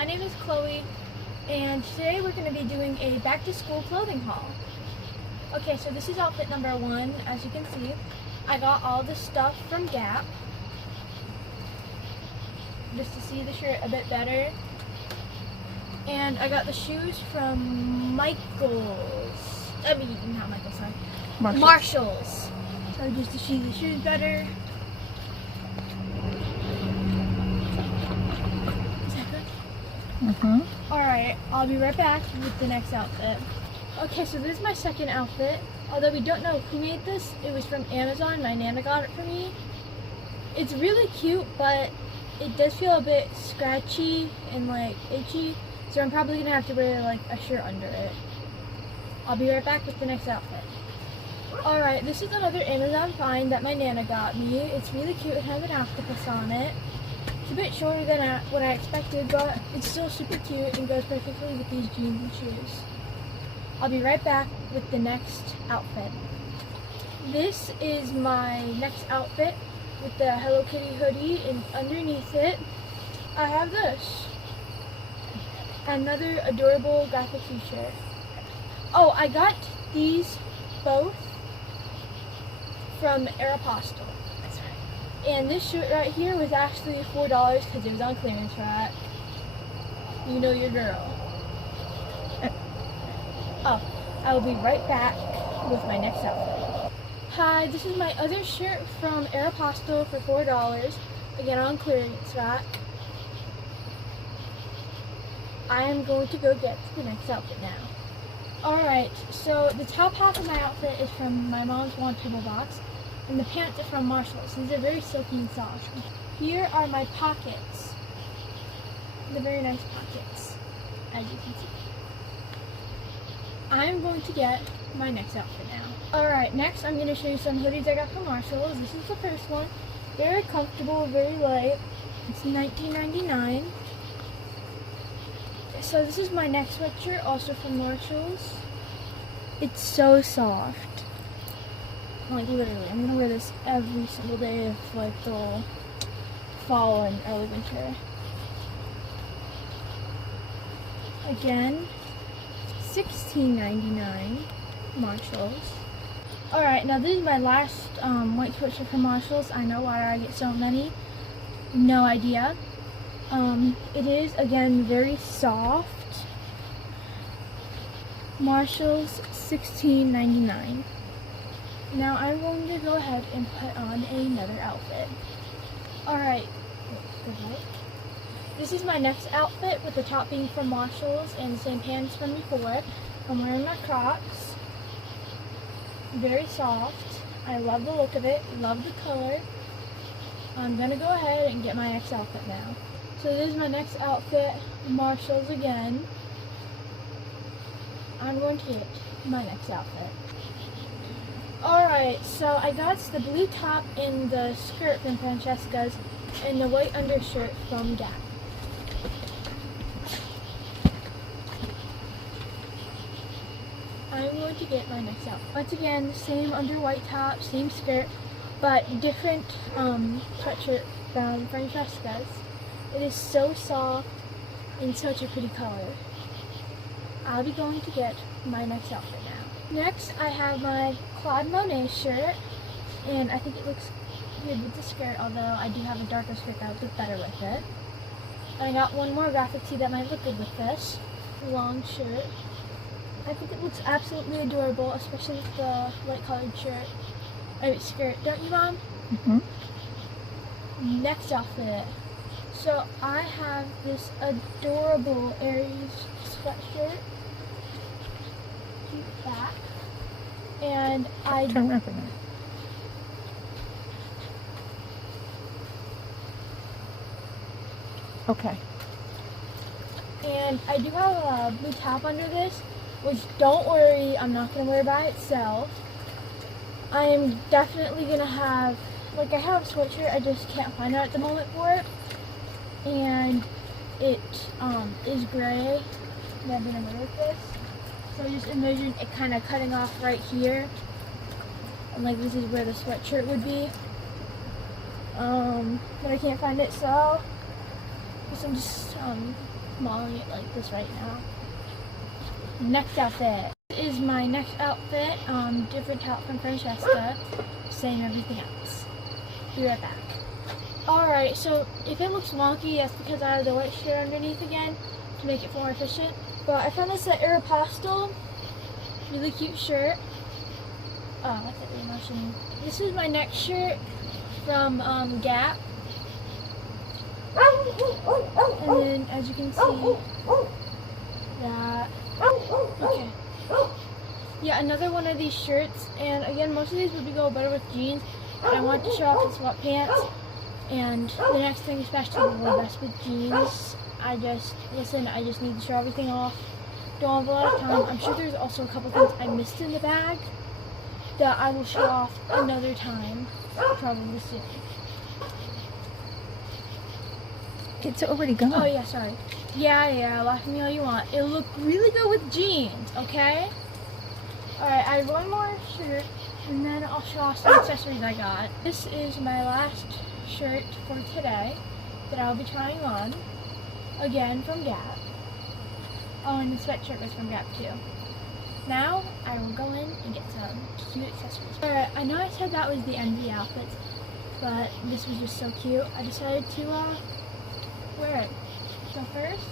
my name is Chloe, and today we're going to be doing a back to school clothing haul. Okay, so this is outfit number 1. As you can see, I got all this stuff from Gap, just to see the shirt a bit better. And I got the shoes from not Michael's, sorry. Marshall's. So just to see the shoes better. Alright, I'll be right back with the next outfit. Okay, so this is my second outfit. Although we don't know who made this, it was from Amazon. My Nana got it for me. It's really cute, but it does feel a bit scratchy and like itchy, so I'm probably gonna have to wear like a shirt under it. I'll be right back with the next outfit. Alright, this is another Amazon find that my Nana got me. It's really cute. It has an octopus on it. It's a bit shorter than what I expected, but it's still super cute and goes perfectly with these jeans and shoes. I'll be right back with the next outfit. This is my next outfit with the Hello Kitty hoodie, and underneath it, I have this. Another adorable graphic t-shirt. Oh, I got these both from Aeropostale. And this shirt right here was actually $4 because it was on clearance rack. You know your girl. Oh, I will be right back with my next outfit. Hi, this is my other shirt from Aeropostale for $4. Again on clearance rack. I am going to go get the next outfit now. Alright, so the top half of my outfit is from my mom's wardrobe box. And the pants are from Marshall's. These are very silky and soft. Here are my pockets. The very nice pockets, as you can see. I'm going to get my next outfit now. Alright, next I'm going to show you some hoodies I got from Marshall's. This is the first one. Very comfortable, very light. It's $19.99. So this is my next sweatshirt, also from Marshall's. It's so soft. Like literally, I'm gonna wear this every single day of like the fall and early winter. Again, $16.99, Marshalls. Alright, now this is my last white sweatshirt from Marshalls. I know why I get so many. No idea. It is, again, very soft. Marshalls, $16.99. Now I'm going to go ahead and put on another outfit. Alright, this is my next outfit with the top being from Marshall's and the same pants from before. I'm wearing my Crocs. Very soft. I love the look of it, love the color. I'm going to go ahead and get my next outfit now. So this is my next outfit, Marshall's again. I'm going to get my next outfit. Alright, so I got the blue top and the skirt from Francesca's and the white undershirt from Gap. I'm going to get my next outfit. Once again, same under white top, same skirt, but different sweatshirt from Francesca's. It is so soft and such a pretty color. I'll be going to get my next outfit now. Next, I have my Claude Monet shirt, and I think it looks good with the skirt, although I do have a darker skirt that would look better with it. I got one more graphic tee that might look good with this long shirt. I think it looks absolutely adorable, especially with the light colored skirt. Don't you, Mom? Next outfit. So I have this adorable Aries sweatshirt. Cute back. And I turn around for a minute. Okay. And I do have a blue top under this, which don't worry, I'm not going to wear by itself. I am definitely going to have, like I have a sweatshirt, I just can't find it at the moment for it. And it is gray. And I'm going to wear with this. So just envision it kind of cutting off right here. And like this is where the sweatshirt would be. But I can't find it, so I'm just smalling it like this right now. Next outfit. This is my next outfit. Different top from Francesca. Same everything else. Be right back. Alright, so if it looks wonky, that's because I have the white shirt underneath again to make it more efficient. But I found this at Aeropostale. Really cute shirt. Oh, that's it, emotion. This is my next shirt from Gap. And then, as you can see, that. Okay. Yeah, another one of these shirts. And again, most of these would go better with jeans. But I want to show off the sweatpants. And the next thing, especially, will go best with jeans. I just need to show everything off. Don't have a lot of time. I'm sure there's also a couple things I missed in the bag that I will show off another time, probably soon. It's already gone. Oh yeah, sorry. Yeah, laugh at me all you want. It'll look really good with jeans, okay? Alright, I have one more shirt, and then I'll show off some accessories I got. This is my last shirt for today that I'll be trying on, again from Gap. Oh, and the sweatshirt was from Gap too. Now, I will go in and get some cute accessories. Alright, I know I said that was the end of the outfits, but this was just so cute. I decided to wear it. So first,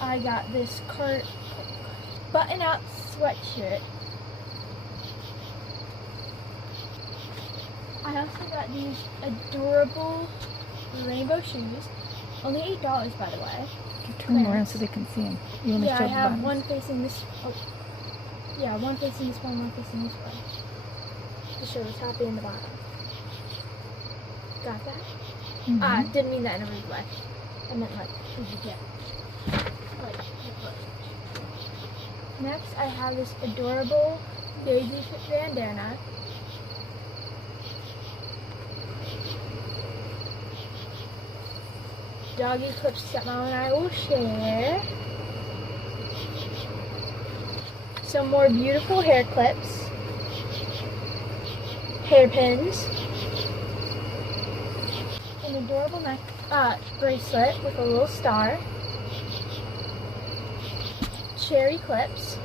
I got this button-out sweatshirt. I also got these adorable rainbow shoes. Only $8, by the way. Turn them around so they can see them. You only Yeah, I showed have buttons. one facing this. Oh, yeah, one facing this one facing this one. To show the top and the bottom. Got that? Didn't mean that in a rude way. I meant like, yeah. Next, I have this adorable daisy bandana. Doggy clips that Mom and I will share. Some more beautiful hair clips. Hairpins. An adorable neck bracelet with a little star. Cherry clips.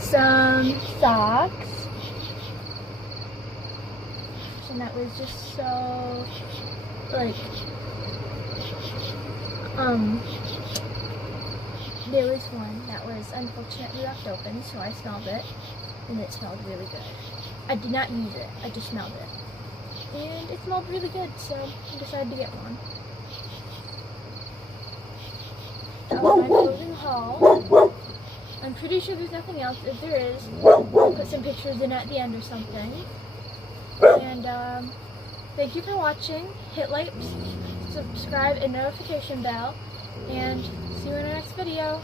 Some socks. And that was just so, like, there was one that was unfortunately left open, so I smelled it, and it smelled really good. I did not use it, I just smelled it. And it smelled really good, so I decided to get one. That was my clothing haul. I'm pretty sure there's nothing else. If there is, I'll put some pictures in at the end or something. And thank you for watching. Hit like, subscribe, and notification bell. And see you in our next video.